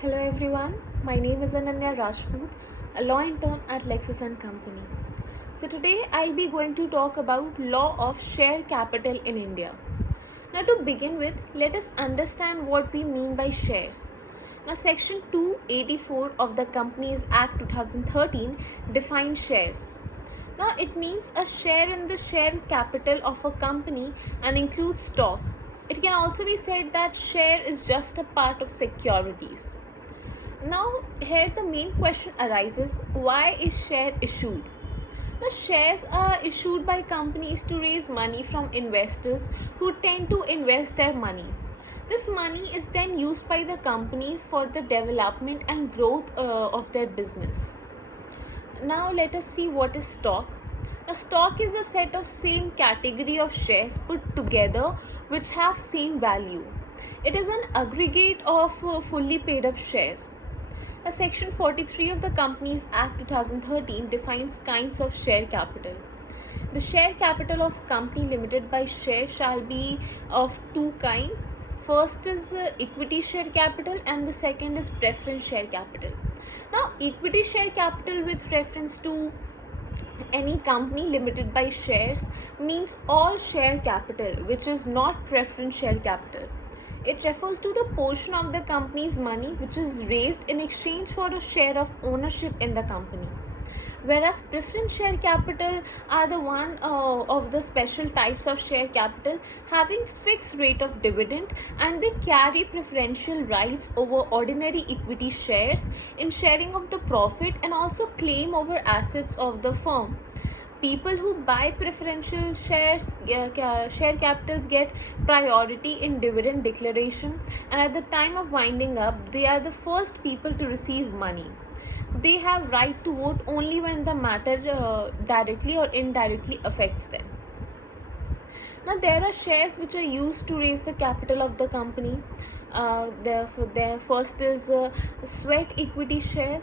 Hello everyone, my name is Ananya Rajput, a law intern at Lexis & Company. So today I'll be going to talk about law of share capital in India. Now to begin with, let us understand what we mean by shares. Now section 284 of the Companies Act 2013 defines shares. Now it means a share in the share capital of a company and includes stock. It can also be said that share is just a part of securities. Now here the main question arises, why is share issued? Now shares are issued by companies to raise money from investors who tend to invest their money. This money is then used by the companies for the development and growth of their business. Now let us see what is stock. A stock is a set of same category of shares put together which have same value. It is an aggregate of fully paid up shares. Section 43 of the Companies Act 2013 defines kinds of share capital. The share capital of company limited by share shall be of two kinds. First is equity share capital and the second is preference share capital. Now equity share capital with reference to any company limited by shares means all share capital which is not preference share capital. It refers to the portion of the company's money which is raised in exchange for a share of ownership in the company. Whereas preference share capital are the one of the special types of share capital having fixed rate of dividend, and they carry preferential rights over ordinary equity shares in sharing of the profit and also claim over assets of the firm. People who buy preferential shares, share capitals get priority in dividend declaration, and at the time of winding up, they are the first people to receive money. They have right to vote only when the matter directly or indirectly affects them. Now there are shares which are used to raise the capital of the company. Their first is sweat equity shares,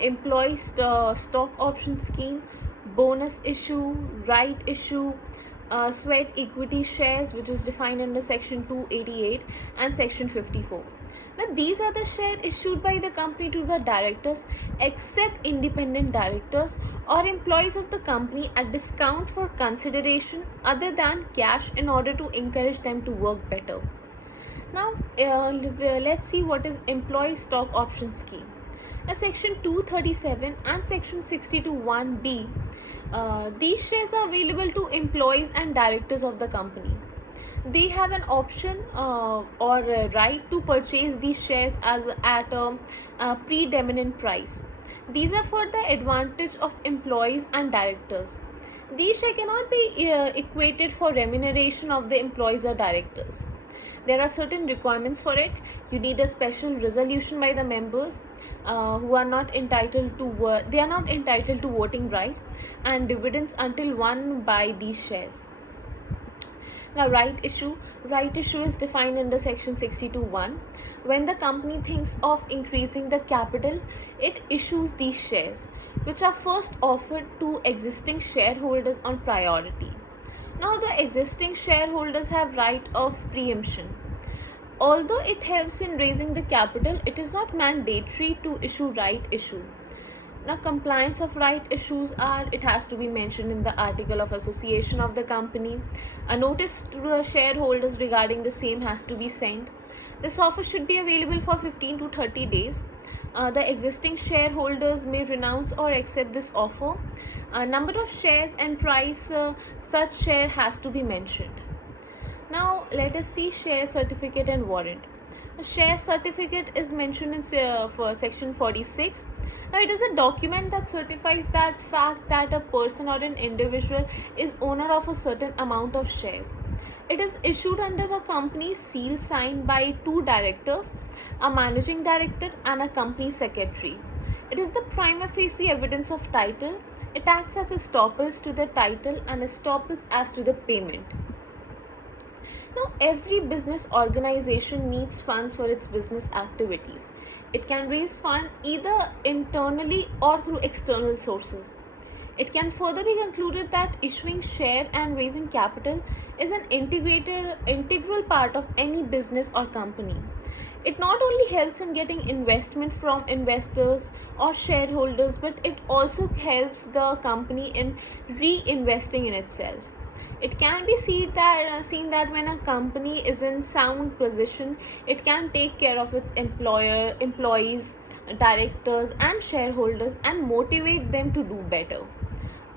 employee stock option scheme, bonus issue, right issue, sweat equity shares, which is defined under section 288 and section 54. Now these are the shares issued by the company to the directors except independent directors or employees of the company at discount for consideration other than cash in order to encourage them to work better. Now let's see what is employee stock option scheme. Now section 237 and section 62(1)(b, these shares are available to employees and directors of the company. They have an option or a right to purchase these shares at a predominant price. These are for the advantage of employees and directors. These shares cannot be equated for remuneration of the employees or directors. There are certain requirements for it. You need a special resolution by the members who are not entitled to they are not entitled to voting right, and dividends until won by these shares. Now right issue is defined under section 62(1). When the company thinks of increasing the capital, it issues these shares, which are first offered to existing shareholders on priority. Now the existing shareholders have right of preemption. Although it helps in raising the capital, it is not mandatory to issue right issue. Now compliance of right issues are, it has to be mentioned in the article of association of the company. A notice to the shareholders regarding the same has to be sent. This offer should be available for 15 to 30 days. The existing shareholders may renounce or accept this offer. Number of shares and price such share has to be mentioned. Now let us see share certificate and warrant. A share certificate is mentioned in for section 46. Now it is a document that certifies that fact that a person or an individual is owner of a certain amount of shares. It is issued under the company's seal signed by two directors, a managing director and a company secretary. It is the prima facie evidence of title. It acts as estoppels to the title and estoppels as to the payment. Now every business organization needs funds for its business activities. It can raise funds either internally or through external sources. It can further be concluded that issuing share and raising capital is an integral part of any business or company. It not only helps in getting investment from investors or shareholders, but it also helps the company in reinvesting in itself. It can be seen that when a company is in sound position, it can take care of its employees, directors, and shareholders and motivate them to do better.